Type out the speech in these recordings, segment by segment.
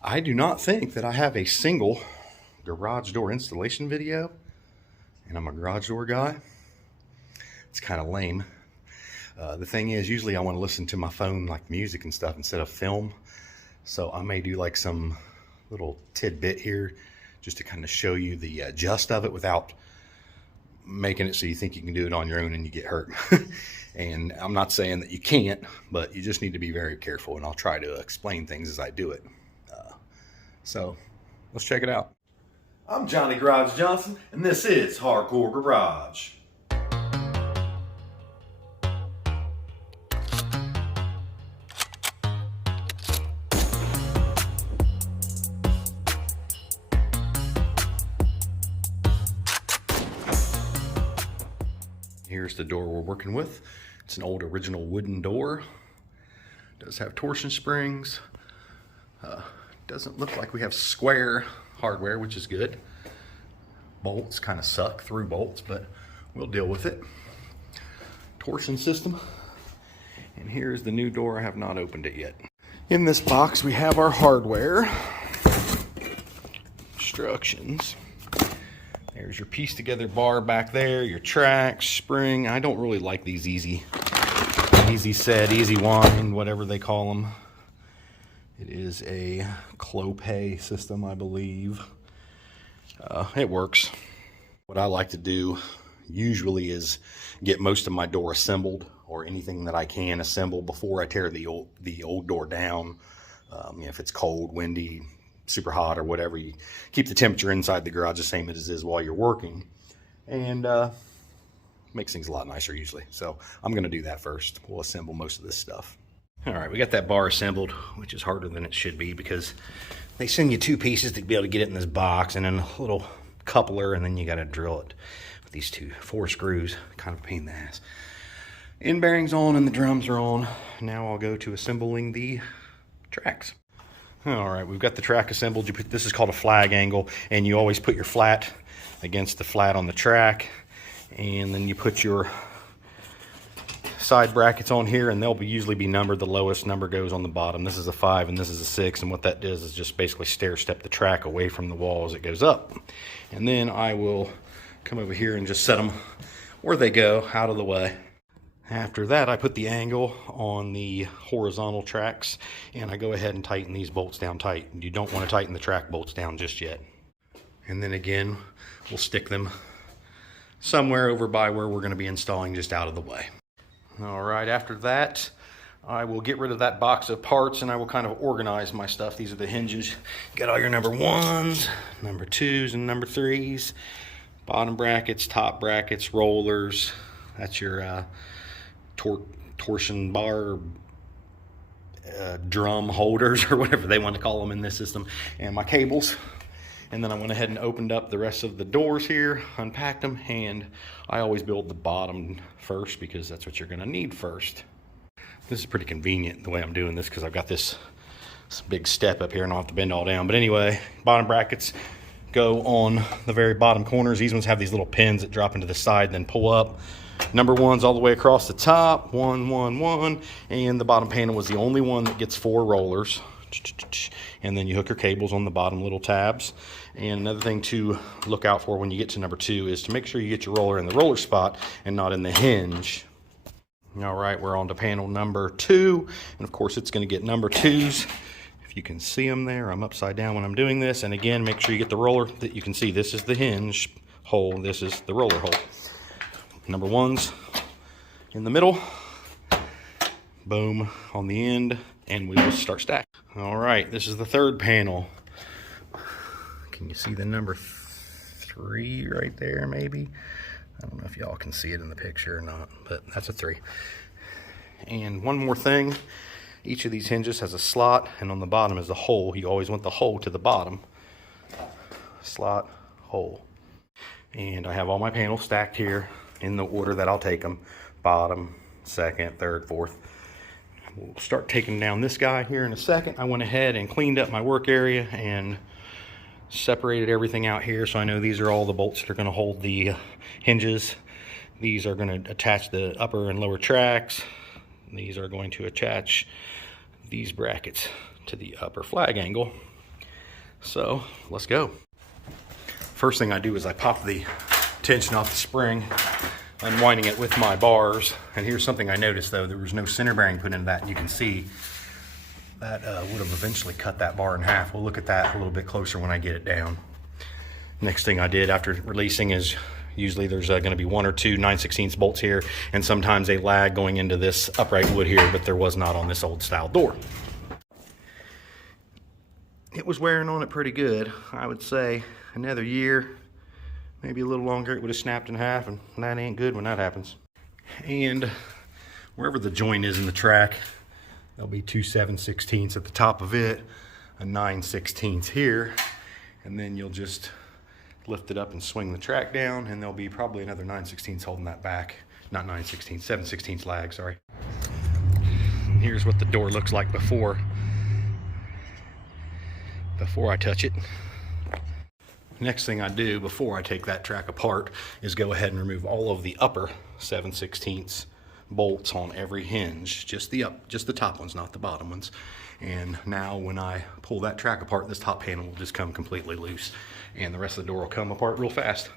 I do not think that I have a single garage door installation video, and I'm a garage door guy. It's kind of lame. The thing is, usually I want to listen to my phone like music and stuff instead of film. So I may do like some little tidbit here just to kind of show you the gist of it without making it so you think you can do it on your own and you get hurt. And I'm not saying that you can't, but you just need to be very careful, and I'll try to explain things as I do it. So let's check it out. I'm Johnny Garage Johnson, and this is Hardcore Garage. Here's the door we're working with. It's an old original wooden door. It does have torsion springs. Doesn't look like we have square hardware, which is good. Bolts kind of suck, through bolts, but we'll deal with it. Torsion system. And here's the new door. I have not opened it yet. In this box we have our hardware. Instructions. There's your piece together bar back there, your tracks, spring. I don't really like these easy set, easy wind, whatever they call them. It is a Clopay system, I believe. It works. What I like to do usually is get most of my door assembled, or anything that I can assemble before I tear the old door down. If it's cold, windy, super hot, or whatever, you keep the temperature inside the garage the same as it is while you're working, and makes things a lot nicer usually. So I'm going to do that first. We'll assemble most of this stuff. All right, we got that bar assembled, which is harder than it should be because they send you two pieces to be able to get it in this box, and then a little coupler, and then you got to drill it with these 4 screws. Kind of a pain in the ass. End bearings on and the drums are on. Now I'll go to assembling the tracks. All right, we've got the track assembled. This is called a flag angle, and you always put your flat against the flat on the track, and then you put your side brackets on here, and they'll usually be numbered. The lowest number goes on the bottom. This is a 5 and this is a 6, and what that does is just basically stair step the track away from the wall as it goes up. And then I will come over here and just set them where they go, out of the way. After that, I put the angle on the horizontal tracks, and I go ahead and tighten these bolts down tight. You don't want to tighten the track bolts down just yet. And then again, we'll stick them somewhere over by where we're going to be installing, just out of the way. All right, after that, I will get rid of that box of parts, and I will kind of organize my stuff. These are the hinges. Get all your number 1s, number 2s, and number 3s. Bottom brackets, top brackets, rollers. That's your torsion bar drum holders, or whatever they want to call them in this system. And my cables. And then I went ahead and opened up the rest of the doors here, unpacked them, and I always build the bottom first because that's what you're going to need first. This is pretty convenient the way I'm doing this because I've got this big step up here and I'll have to bend all down. But anyway, bottom brackets go on the very bottom corners. These ones have these little pins that drop into the side and then pull up. Number 1's all the way across the top, 1, 1, 1, and the bottom panel was the only one that gets 4 rollers. And then you hook your cables on the bottom little tabs. And another thing to look out for when you get to number 2 is to make sure you get your roller in the roller spot and not in the hinge. All right, we're on to panel number 2, and of course it's going to get number 2s. If you can see them there, I'm upside down when I'm doing this. And again, make sure you get the roller that you can see. This is the hinge hole, this is the roller hole. Number 1's in the middle, boom on the end, and we will start stacking. All right, this is the 3rd panel. Can you see the number 3 right there, maybe? I don't know if y'all can see it in the picture or not, but that's a 3. And one more thing, each of these hinges has a slot, and on the bottom is a hole. You always want the hole to the bottom. Slot, hole. And I have all my panels stacked here in the order that I'll take them. Bottom, 2nd, 3rd, 4th. We'll start taking down this guy here in a second. I went ahead and cleaned up my work area and separated everything out here, so I know these are all the bolts that are going to hold the hinges. These are going to attach the upper and lower tracks. These are going to attach these brackets to the upper flag angle. So let's go. First thing I do is I pop the tension off the spring, unwinding it with my bars. And here's something I noticed though, there was no center bearing put into that. You can see that would have eventually cut that bar in half. We'll look at that a little bit closer when I get it down. Next thing I did after releasing is usually there's going to be 1 or 2 9/16 bolts here, and sometimes a lag going into this upright wood here, but there was not on this old style door. It was wearing on it pretty good. I would say another year, maybe a little longer, it would have snapped in half, and that ain't good when that happens. And wherever the joint is in the track, there'll be 2 7/16 at the top of it, a 9/16 here, and then you'll just lift it up and swing the track down, and there'll be probably another 9/16 holding that back. Not 9/16, 7/16 lag, sorry. And here's what the door looks like before I touch it. Next thing I do before I take that track apart is go ahead and remove all of the upper 7/16 bolts on every hinge, just the top ones, not the bottom ones. And now when I pull that track apart, this top panel will just come completely loose, and the rest of the door will come apart real fast.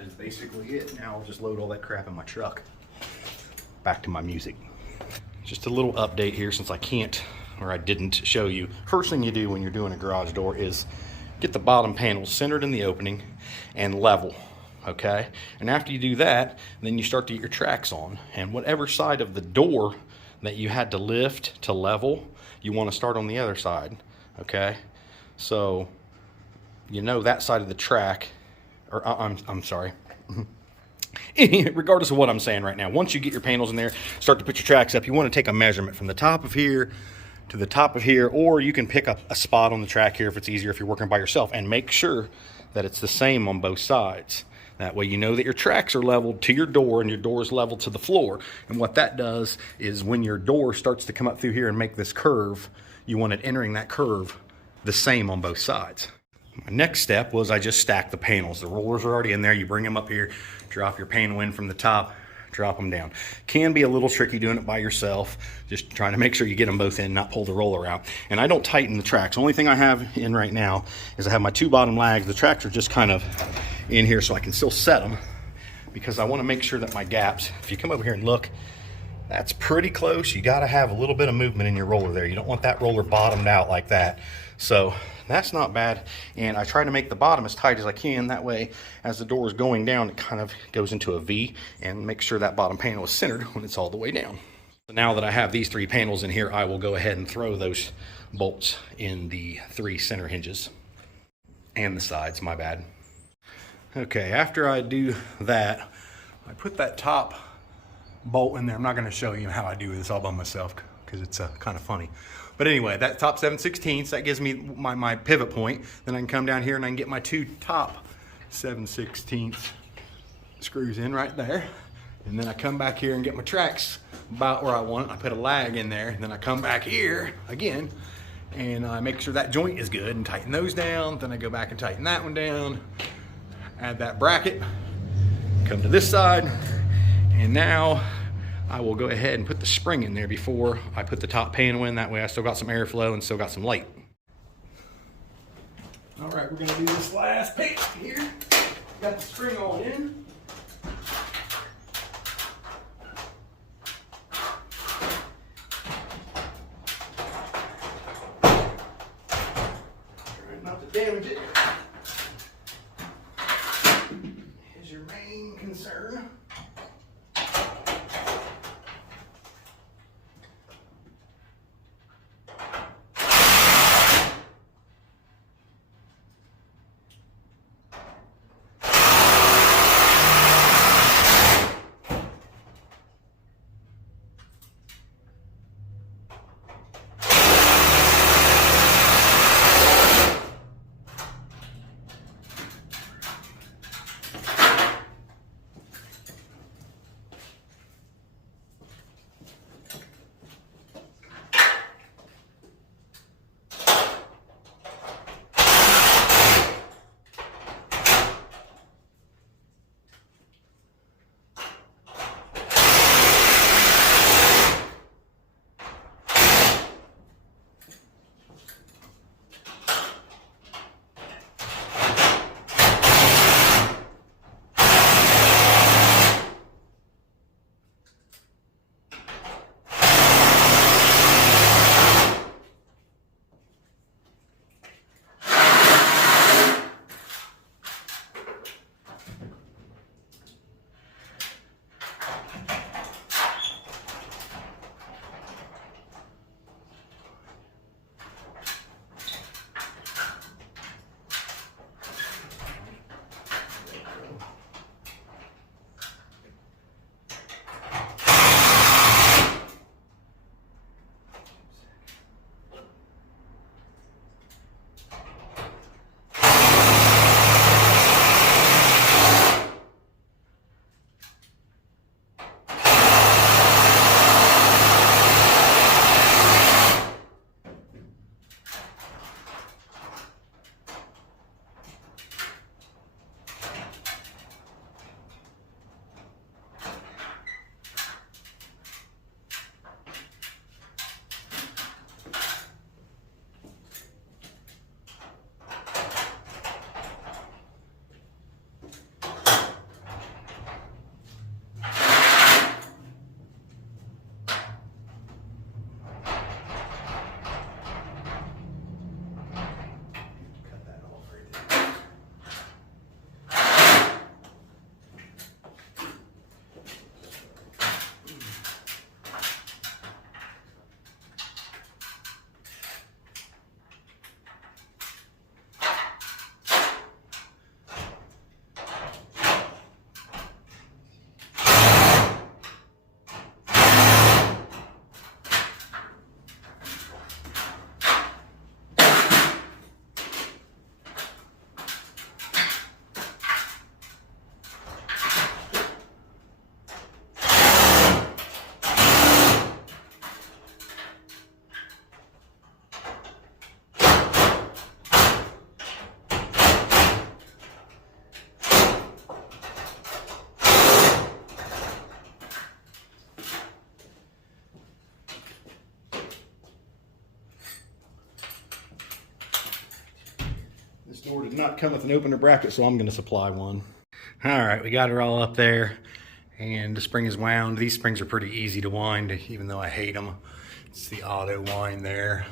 Is basically it. Now I'll just load all that crap in my truck. Back to my music. Just a little update here since I can't, or I didn't show you. First thing you do when you're doing a garage door is get the bottom panel centered in the opening and level, okay? And after you do that, then you start to get your tracks on. And whatever side of the door that you had to lift to level, you want to start on the other side, okay? So you know that side of the track, or I'm sorry. Regardless of what I'm saying right now, once you get your panels in there, start to put your tracks up, you want to take a measurement from the top of here to the top of here, or you can pick up a spot on the track here if it's easier if you're working by yourself, and make sure that it's the same on both sides. That way you know that your tracks are leveled to your door and your door is level to the floor. And what that does is when your door starts to come up through here and make this curve, you want it entering that curve the same on both sides. My next step was I just stacked the panels. The rollers are already in there. You bring them up here, drop your panel in from the top, drop them down. Can be a little tricky doing it by yourself, just trying to make sure you get them both in, not pull the roller out. And I don't tighten the tracks. The only thing I have in right now is I have my 2 bottom lags. The tracks are just kind of in here so I can still set them, because I want to make sure that my gaps, if you come over here and look, that's pretty close. You got to have a little bit of movement in your roller there. You don't want that roller bottomed out like that. So that's not bad. And I try to make the bottom as tight as I can. That way, as the door is going down, it kind of goes into a V, and make sure that bottom panel is centered when it's all the way down. So now that I have these 3 panels in here, I will go ahead and throw those bolts in the 3 center hinges and the sides, my bad. Okay, after I do that, I put that top bolt in there. I'm not going to show you how I do this all by myself because it's kind of funny. But anyway, that top 7/16, that gives me my pivot point. Then I can come down here and I can get my 2 top 7/16 screws in right there. And then I come back here and get my tracks about where I want it. I put a lag in there, and then I come back here again and I make sure that joint is good and tighten those down. Then I go back and tighten that one down, add that bracket, come to this side, and now I will go ahead and put the spring in there before I put the top panel in. That way I still got some airflow and still got some light. All right, we're gonna do this last panel here. Got the spring all in. Trying not to damage it is your main concern. door did not come with an opener bracket, so I'm going to supply one. All right, we got her all up there, and the spring is wound. These springs are pretty easy to wind, even though I hate them. It's the auto wind there.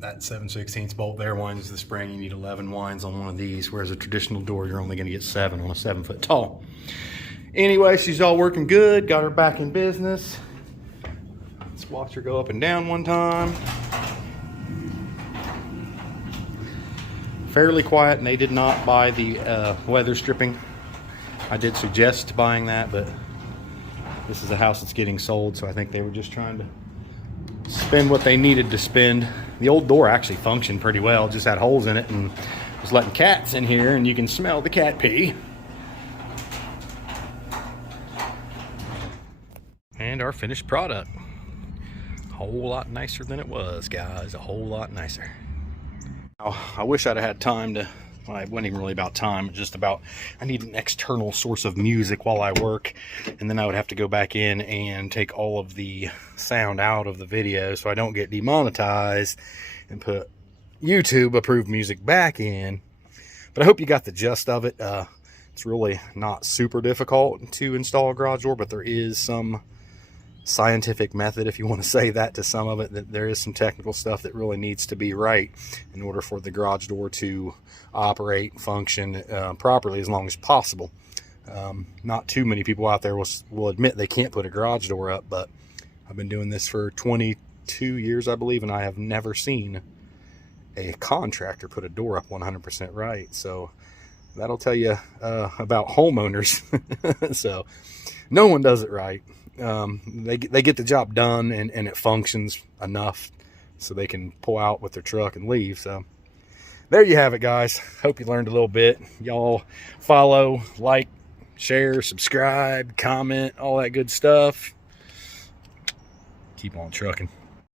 That 7/16 bolt there winds the spring. You need 11 winds on one of these, whereas a traditional door, you're only going to get 7 on a 7-foot tall. Anyway, she's all working good. Got her back in business. Let's watch her go up and down one time. Fairly quiet, and they did not buy the weather stripping. I did suggest buying that, but this is a house that's getting sold, so I think they were just trying to spend what they needed to spend. The old door actually functioned pretty well, just had holes in it, and was letting cats in here, and you can smell the cat pee. And our finished product. A whole lot nicer than it was, guys. A whole lot nicer. Now, I wish I'd have had time to, well, it wasn't even really about time, it's just about, I need an external source of music while I work, and then I would have to go back in and take all of the sound out of the video so I don't get demonetized, and put YouTube approved music back in. But I hope you got the gist of it. It's really not super difficult to install a garage door, but there is some scientific method, if you want to say that, to some of it. That there is some technical stuff that really needs to be right in order for the garage door to operate, function properly as long as possible. Not too many people out there will admit they can't put a garage door up, but I've been doing this for 22 years, I believe, and I have never seen a contractor put a door up 100% right. So that'll tell you about homeowners. So no one does it right. They get the job done, and it functions enough so they can pull out with their truck and leave. So there you have it, guys. Hope you learned a little bit. Y'all follow, like, share, subscribe, comment, all that good stuff. Keep on trucking.